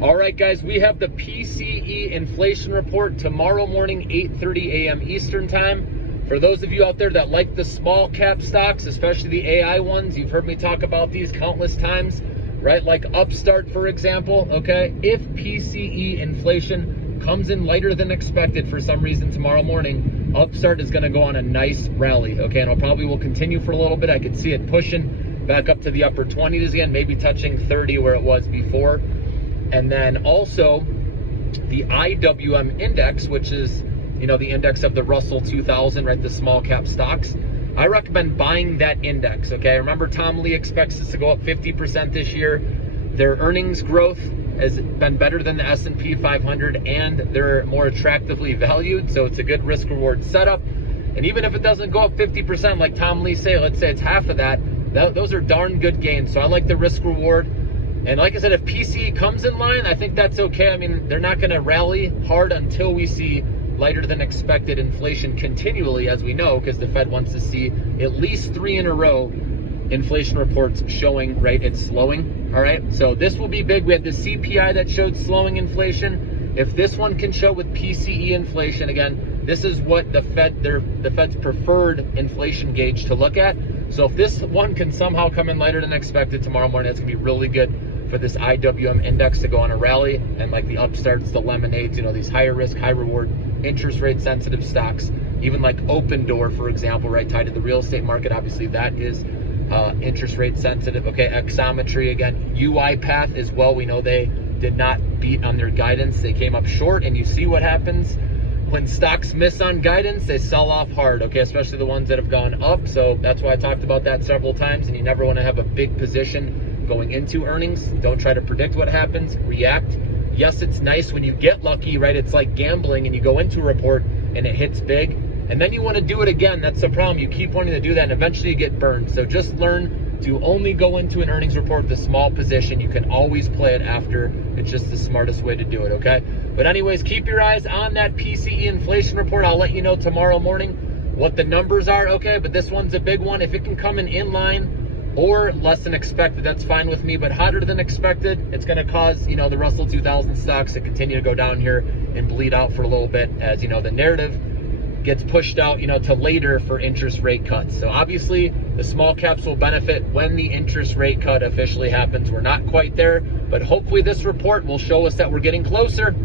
All right, guys, we have the PCE inflation report tomorrow morning, 8:30 a.m. Eastern time. For those of you out there that like the small cap stocks, especially the AI ones, you've heard me talk about these countless times, right? Like Upstart, for example, okay? If PCE inflation comes in lighter than expected for some reason tomorrow morning, Upstart is gonna go on a nice rally, okay? And it probably will continue for a little bit. I could see it pushing back up to the upper 20s again, maybe touching 30 where it was before. And then also the IWM index, which is, you know, the index of the Russell 2000, right? The small cap stocks. I recommend buying that index, okay? Remember, Tom Lee expects us to go up 50% this year. Their earnings growth has been better than the S&P 500, and they're more attractively valued, so it's a good risk reward setup. And even if it doesn't go up 50%, like Tom Lee say, let's say it's half of that, those are darn good gains. So I like the risk reward. And like I said, if PCE comes in line, I think that's okay. I mean, they're not going to rally hard until we see lighter than expected inflation continually, as we know, because the Fed wants to see at least 3 in a row inflation reports showing, right, it's slowing. All right, so this will be big. We had the CPI that showed slowing inflation. If this one can show with PCE inflation, again, this is what the Fed's preferred inflation gauge to look at. So if this one can somehow come in lighter than expected tomorrow morning, it's gonna be really good for this IWM index to go on a rally. And like the Upstarts, the Lemonades, you know, these higher risk, high reward, interest rate sensitive stocks, even like Open Door, for example, right, tied to the real estate market, obviously that is interest rate sensitive. Okay, Exometry, again, UiPath as well. We know they did not beat on their guidance. They came up short, and you see what happens when stocks miss on guidance. They sell off hard, okay, especially the ones that have gone up. So that's why I talked about that several times, and you never want to have a big position going into earnings. Don't try to predict what happens, react. Yes, it's nice when you get lucky, right? It's like gambling and you go into a report and it hits big, and then you want to do it again. That's the problem. You keep wanting to do that and eventually you get burned. So just learn to only go into an earnings report with a small position. You can always play it after. It's just the smartest way to do it, okay? But anyways, keep your eyes on that PCE inflation report. I'll let you know tomorrow morning what the numbers are, okay? But this one's a big one. If it can come in line or less than expected, that's fine with me. But hotter than expected, it's going to cause, you know, the Russell 2000 stocks to continue to go down here and bleed out for a little bit, as, you know, the narrative gets pushed out, you know, to later for interest rate cuts. So obviously the small caps will benefit when the interest rate cut officially happens. We're not quite there, but hopefully this report will show us that we're getting closer.